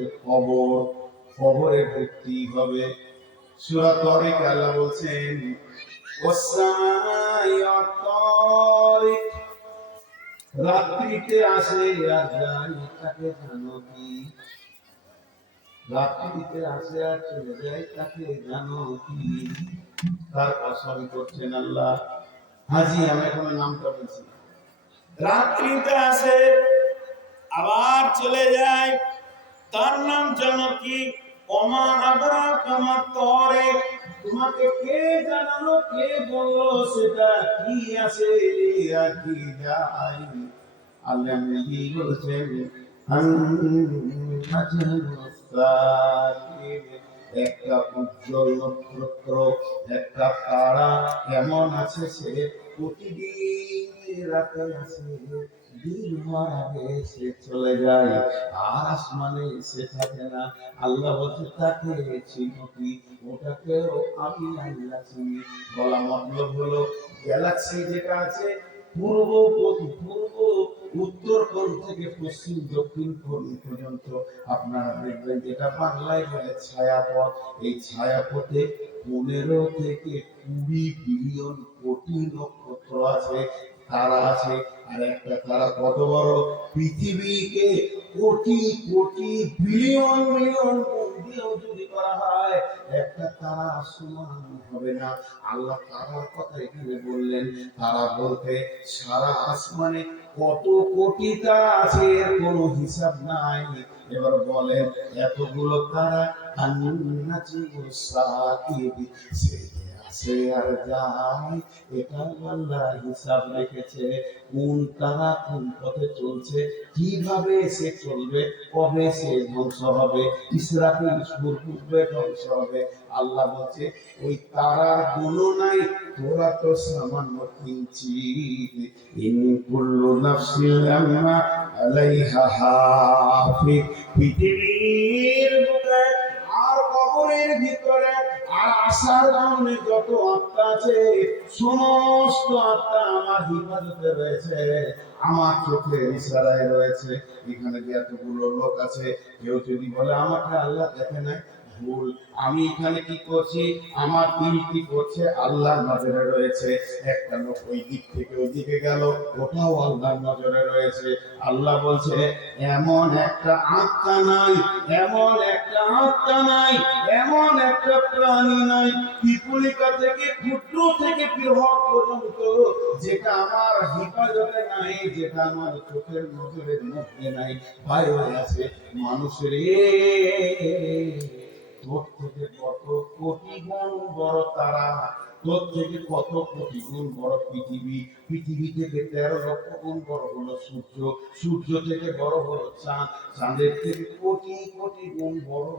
খবরে ভর্তি হবে সূরা তরিক আল্লাহ বলছেন ওয়াস-সামাই ওয়াত-তারিক রাত্রিতে আসে আর যায় তাকে জানো কি রাত্রিতে আসে আর চলে যায় তাকে জানো কি তার কসম করছেন আল্লাহ হাজি আমি এখন নামটা বলছি রাত্রিতে আসে আবার চলে যায় তার নাম জানো কি ওমা আদরাকা মাত-তারিক তোমাকে কে জানালো কে বললো সেটা কি আছে আর কি যায় আল্লাহ নবী বলছেন একটা উজ্জ্বল নক্ষত্র একটা তারা এমন আছে সে প্রতিদিন রাতে আসে দিন হওয়ার আগে সে চলে যায় আর আসমানে সে থাকে না আল্লাহ বলছে তাকে চিনো কি ওটাকেও আমি আল্লাহ চিনি বলা মতলব হলো গ্যালাক্সি যেটা আছে পূর্ব উত্তর কোণ থেকে পশ্চিম দক্ষিণ কোণ পর্যন্ত আপনারা দেখবেন যেটা বাংলায় বলে ছায়াপথ এই ছায়াপথে 15 থেকে 20 বিলিয়ন কোটি নক্ষত্র আছে তারা আছে আর একটা তারা কত বড় পৃথিবীকে কোটি কোটি বিলিয়ন মিলিয়ন গুণ দিয়েও যদি করা হয় একটা তারা সমান হবে না আল্লাহ তারার কথা এখানে বললেন তারা বলতে সারা আসমানে কত কোটি তারা আছে এর কোনো হিসাব নাই এবার বলেন এতগুলো তারা আসে আর যায় এটা আল্লাহ হিসাব রেখেছে কোন তারা কোন পথে চলছে কিভাবে সে চলবে কবে সে ধ্বংস হবে ইসরাফিল সুর পূর্বে ধ্বংস হবে আল্লাহ বলছে ওই তারার গণনায় তোরা তো সামান্য কিঞ্চিত ইন কুল্লু নাফসিন লাম্মা আলাইহা হাফিজ পৃথিবীর বুকে আর কবরের ভিতরে আর আশার কারণে যত আত্মা আছে সমস্ত আত্মা আমার হিফাজতে রয়েছে আমার চোখের ইশারায় রয়েছে এখানে যে এতগুলো লোক আছে কেউ যদি বলে আমাকে আল্লাহ দেখে নাই ভুল আমি এখানে কি করছি আমার দিল কি করছে আল্লাহর নজরে রয়েছে একটা লোক ওই দিক থেকে ওই দিকে গেল ওটাও আল্লাহর নজরে রয়েছে আল্লাহ বলছে এমন একটা আত্মা নাই এমন একটা আত্মা নাই এমন একটা প্রাণী নাই পিপুলিকা থেকে ক্ষুদ্র থেকে বৃহৎ পর্যন্ত যেটা আমার হিফাজতে নাই যেটা আমার চোখের নজরের মধ্যে নাই বাইরে আছে মানুষের তোর থেকে কত কোটি গুণ বড় তারা তোর থেকে কত কোটি গুণ বড় পৃথিবী থেকে 13 লক্ষ গুণ বড় হলো সূর্য থেকে বড় হলো চাঁদের থেকে কোটি কোটি গুণ বড়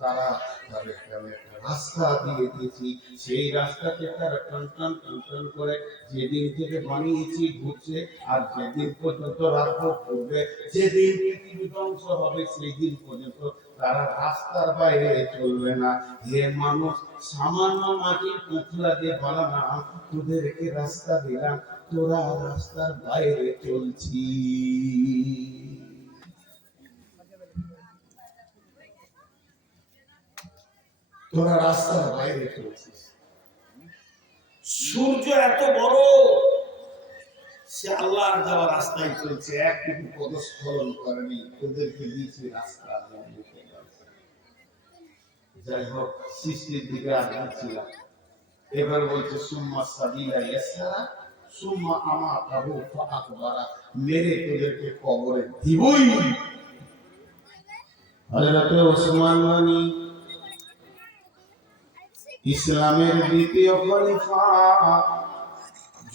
তারা তাদেরকে আমি একটা রাস্তা দিয়ে দিয়েছি সেই রাস্তাকে তারা টন করে যেদিন থেকে বানিয়েছি ঘুরছে আর যেদিন পর্যন্ত রাখবো ঘুরবে যেদিন পৃথিবী ধ্বংস হবে সেই দিন পর্যন্ত তারা রাস্তার বাইরে চলবে না। হে মানুষ, সামান্য মাটির টুকরা দিয়ে বানানা তোদেরকে রাস্তা দিলাম, তোরা রাস্তার বাইরে চলছি। তোরা রাস্তার বাইরে চলছিস। সূর্য এত বড়, সে আল্লাহর দেওয়া রাস্তায় চলছে, একটু পদস্খলন করেনি, তোদেরকে দিয়েছে রাস্তা। যাই হোক, সৃষ্টির দিকে আগাচ্ছিলাম। এবার বলছে সুম্মা সাবিলা ইয়াসসারা সুম্মা আমাতাহু ফাআকবারা, মেরে তোদেরকে কবরে দিবই। হযরত ওসমান গনি ইসলামের দ্বিতীয় খলিফা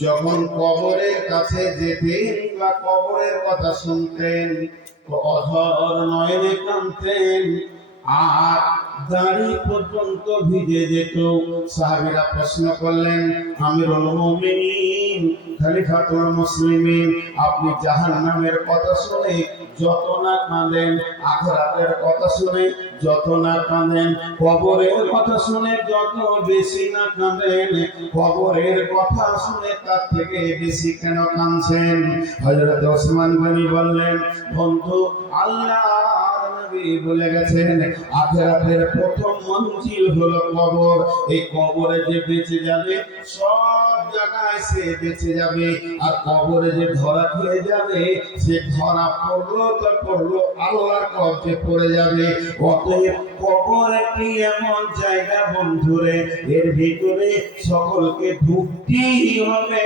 যখন কবরের কাছে যেতেন বা কবরের কথা শুনতেন তো অধর নয়নে কাঁদতেন, আর দাড়ি পর্যন্ত ভিজে যেত। সাহাবীরা প্রশ্ন করলেন, আমিরুল মুমিনিন, খলিফাতুল মুসলিমিন, আপনি জাহান্নামের কথা শুনে যত না কাঁদেন, আখিরাতের কথা শুনে যত না কাঁদেন, কবরের কথা শুনে যত বেশি না কাঁদেন, কবরের কথা শুনে তার থেকে বেশি কেন কাঁদছেন? হযরত ওসমান গনি বললেন, বন্ধু, আল্লাহর নবী বলে গেছেন আখিরাতের প্রথম মঞ্জিল হলো কবর। এই কবরে যে বেঁচে যাবে সব জায়গায় সে বেঁচে যাবে, আর কবরে যে ধরা খেয়ে যাবে সে ধরা পড়লো তো পড়লো, আল্লাহর কবরে পড়ে যাবে। অতএব কবর একটি এমন জায়গা বন্ধুরে, এর ভিতরে সকলকে ঢুকতেই হবে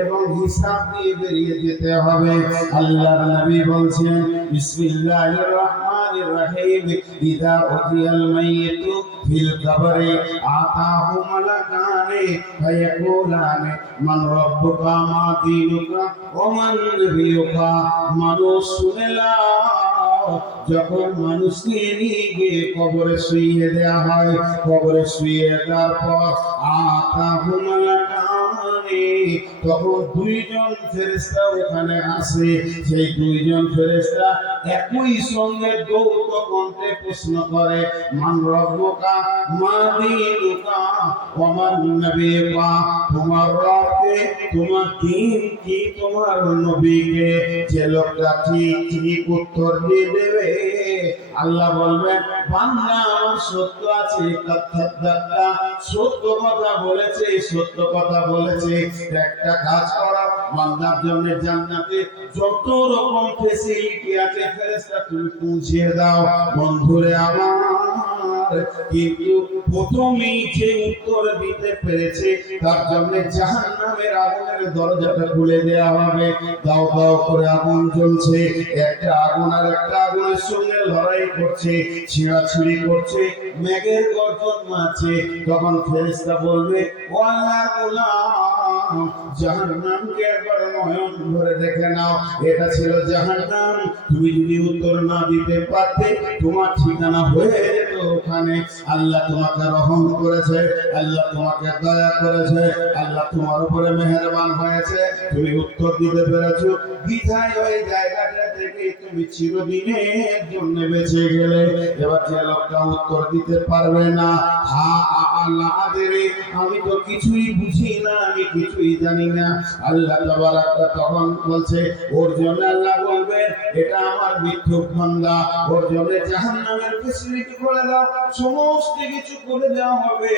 এবং হিসাব দিয়ে বেরিয়ে যেতে হবে। আল্লাহর নবী বলছেন, বিসমিল্লাহির রহমানির রহিম, ইযা উদিয়াল মাইয়িতু ফিল কবরি আতাহু মালাকানি ফায়াকুলানি মান রাব্বুকা মা দীনুকা ওয়া মান নাবিয়ুকা। মানুষ শুনে নাও, যখন মানুষকে নিয়ে গিয়ে কবরে শুইয়ে দেওয়া হয়, কবরে শুইয়ে দেওয়ার পর আতাহু মালাকানি, তখন দুইজন ফেরেশতা ওখানে আসে। সেই দুইজন ফেরেশতা একই সঙ্গে দৌত কণ্ঠে প্রশ্ন করে, মান রব্বুকা মা দীনুকা ওয়া মান নাবিয়ুকা, তোমার রবকে, তোমার দ্বীন কি, তোমার নবীকে। যে লোকটা ঠিক ঠিক উত্তর দিয়ে দেবে, আল্লাহ বলবেন, বান্দা আমার সত্য আছে, কথা সত্য কথা বলেছে, সত্য কথা বলেছে। একটা কাজ করা, বান্দার জন্য জান্নাতে যত রকম ফেসিলিটি আছে ফেরেশতা তুমি পৌঁছে দাও। বন্ধুরে আমার, কিন্তু প্রথমেই যে উত্তর দিতে পেরেছে তার জন্য জাহান্নামের আগুনের দরজাটা খুলে দেওয়া হবে। দাও দাও করে আগুন জ্বলছে, একটা আগুন আর একটা আগুনের সঙ্গে লড়াই করছে, ছিঁড়াছিঁড়ি করছে, মেঘের গর্জন মারছে। তখন ফেরেশতা বলবে, ও আল্লাহর গোলাম, জাহান্নামকে একবার নয়ন ভরে দেখে নাও, এটা ছিল জাহান্নাম। তুমি যদি উত্তর না দিতে পারতে তোমার ঠিকানা হয়ে যেত ওখানে। আল্লাহ তোমাকে রহম করেছে, আল্লাহ তোমাকে দয়া করেছে, আল্লাহ তোমার উপরে মেহেরবান হয়েছে, তুমি উত্তর দিতে পেরেছো, বিধায় ওই জায়গাটা থেকে তুমি চিরদিনের জন্য বেঁচে গেলে। এবার যে লোকটা উত্তর দিতে পারবে না, আল্লাহ আদেরে, আমি তো কিছুই বুঝি না, আমি কিছুই জানি না, আল্লাহ তাবারক তখন বলছে, ওর জন্য আল্লাহ বলবেন, এটা আমার মিথ্যুক বান্দা, ওর জন্য জাহান্নামের ফেসিলিটি করে দাও, সমস্ত কিছু করে দেওয়া হবে,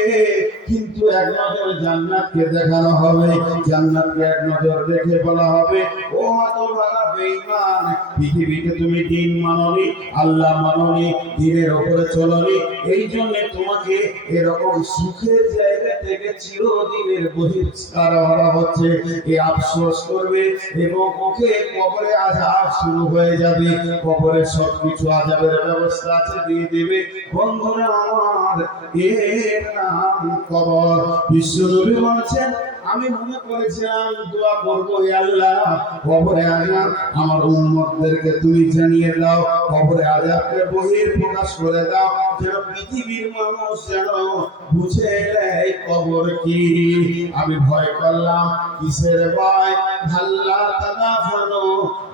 কিন্তু এক নজর জান্নাতকে দেখানো হবে। জান্নাতকে এক নজর দেখে বলা হবে, ও হতভাগা বেঈমান, পৃথিবীতে তুমি দিন মাননি, আল্লাহ মাননি, দিনের উপরে চলনি, এই জন্য তোমাকে এরকম সুখের জায়গা থেকে চিরদিনের বহিষ্কার করা হচ্ছে। এই আফসোস করবে এবং ওকে কবরে আযাব শুরু হয়ে যাবে। কবরে সবকিছু আযাবের ব্যবস্থা আছে, দিয়ে দেবে। বন্ধুরা আমার, এর নাম কবর। বিশ্বনবী বলেছেন, আমি মনে করেছিলাম দোয়া করব, হে আল্লাহ, কবরে আযাব আমার উম্মতদেরকে তুমি জানিয়ে দাও, কবরে আযাবকে বহির প্রকাশ করে দাও, যেন পৃথিবীর মানুষ যেন বুঝে নেয় কবর কি। আমি ভয় করলাম কিসের ভয়, আল্লাহ তাদাফানো,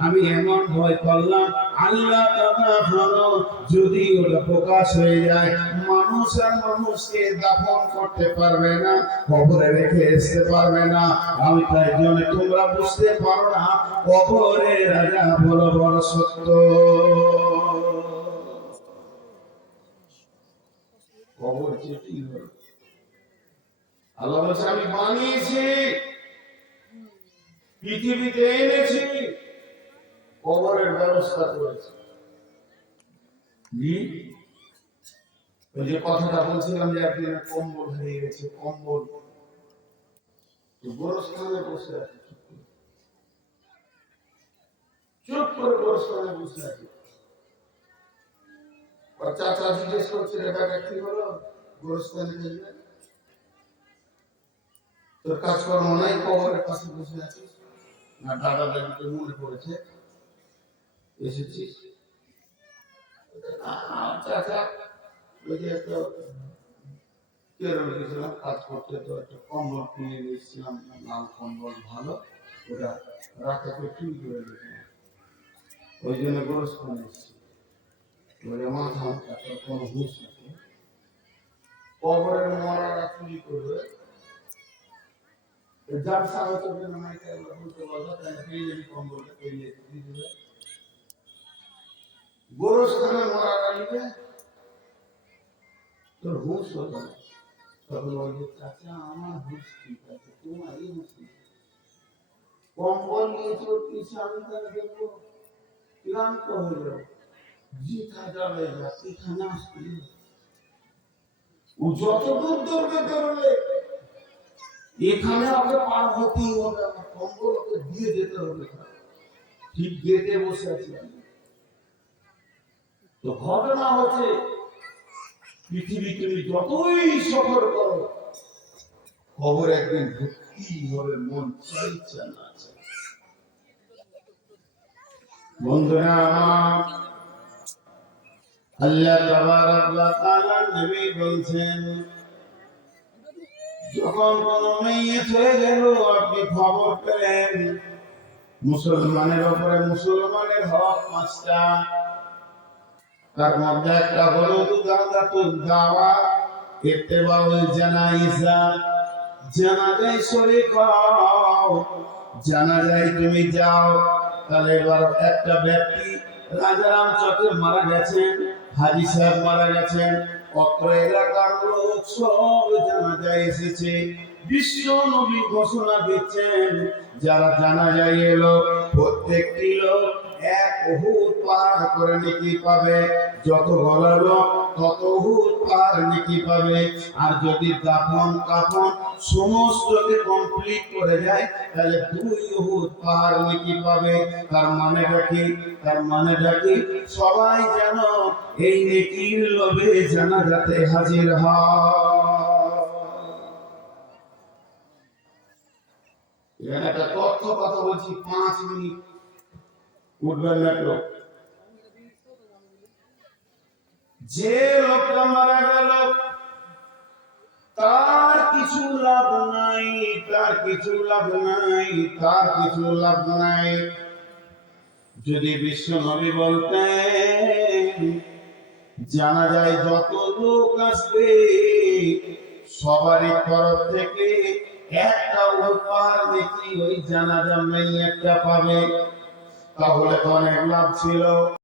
আমি এমন ভয় করলাম আল্লাহ তাদাফানো, যদি ওটা প্রকাশ হয়ে যায় মানুষ আর মানুষকে দাফন করতে পারবে না, কবরে রেখে আসতে পারবে না। আমি তাই জন্য তোমরা বুঝতে পারো না কবরে রাজা বলো বড় সত্য। কবর যেটি হলো আল্লাহ বলছে আমি বানিয়েছি, পৃথিবীতে এনেছি, কবরের ব্যবস্থা করেছি। ওই যে কথাটা বলছিলাম যে একদিন কম্বল হারিয়ে গেছে, কম্বল গোরস্থানে বসে আছে, চুপ করে গোরস্থানে বসে আছে। আর চাচা জিজ্ঞেস করছে রে বেটা কি হলো, গোরস্থানে গেলে তোর কাজকর্ম নাই, কবরের পাশে বসে আছিস না, দাদা দাদিকে মনে পড়েছে এসেছিস। চাচা ওই যে একটা কেরল গেছিলাম কাজ করতে, তো একটা কম্বল কিনে নিয়েছিলাম, লাল কম্বল ভালো, ওটা রাতে চুরি করে দিয়েছিলাম, ওই জন্য গোরস্থানে এসেছি। মাথা কোনো হুঁশ আছে, কবরের মরারা চুরি করবে, যার সাহস হবে না মাইকে বলতে বলো তাহলে পেয়ে কম্বলটা পেয়ে দিয়ে দেবে। গোরস্থানে মরারা নিবে, তোর হুঁশ হবে না। তখন বলবে চাচা আমার হুঁশ ঠিক আছে, তোমার এই হুঁশ ঠিক আছে। কম্বল নিয়ে তোর পিছিয়ে আমি তারা দেখবো ক্লান্ত হয়ে যাবো, জিঠা যাবে না এখানে আসবি, ও যত দূর দৌড়বে দৌড়বে, এখানে ওকে পার হতেই হবে, আমার কম্বল ওকে দিয়ে যেতে হবে। ঠিক গেটে বসে আছি আমি। তো ঘটনা হচ্ছে পৃথিবী তুমি যতই সফর করো, খবর একদিন ভর্তি হবে, মন চাইছে না চাই। বন্ধুরা আমার, আল্লাহ তাবারক ওয়া তাআলা নবী বলছেন যখন কোন মাইয়িত হয়ে গেল আপনি খবর পেলেন, মুসলমানের উপরে মুসলমানের হক পাঁচটা, তার মধ্যে একটা হলো দুদাতুল দাওয়া, ইত্তেবাউল জানাইজা, জানাজায় শরীক হও, জানাজায় তুমি যাও। তাহলে এবার একটা ব্যক্তি রাজারাম চকে মারা গেছেন, হাজী সাহেব মারা গেছেন, অত্র এলাকার লোক সব জানাজায় এসেছে। বিশ্ব নবী ঘোষণা দিচ্ছেন যারা জানাজায় এলো প্রত্যেকটি লোক এক উহুদ পার করে নেকি পাবে, যত বড় লোক তত উহুদ পার নেকি পাবে। আর যদি দাফন কাফন সমস্তকে কমপ্লিট করে যায় তাহলে 2 উহুদ পার নেকি পাবে। তার মানেটা কি? তার মানেটা কি? সবাই যেন এই নেকির লোভে জানাজাতে হাজির হয়। এখানে একটা তথ্য কথা বলছি, 5 মিনিট উঠবেন না কেউ। যে লোকটা মারা গেল তার কিছু লাভ নাই, তার কিছু লাভ নাই, তার কিছু লাভ নাই। যদি বিশ্ব নবী বলতেন জানাজায় যত লোক আসবে সবারই তরফ থেকে একটা উপহার দেখি ওই জানাজা মাইয়াটা পাবে, তাহলে তো অনেক লাভ ছিল।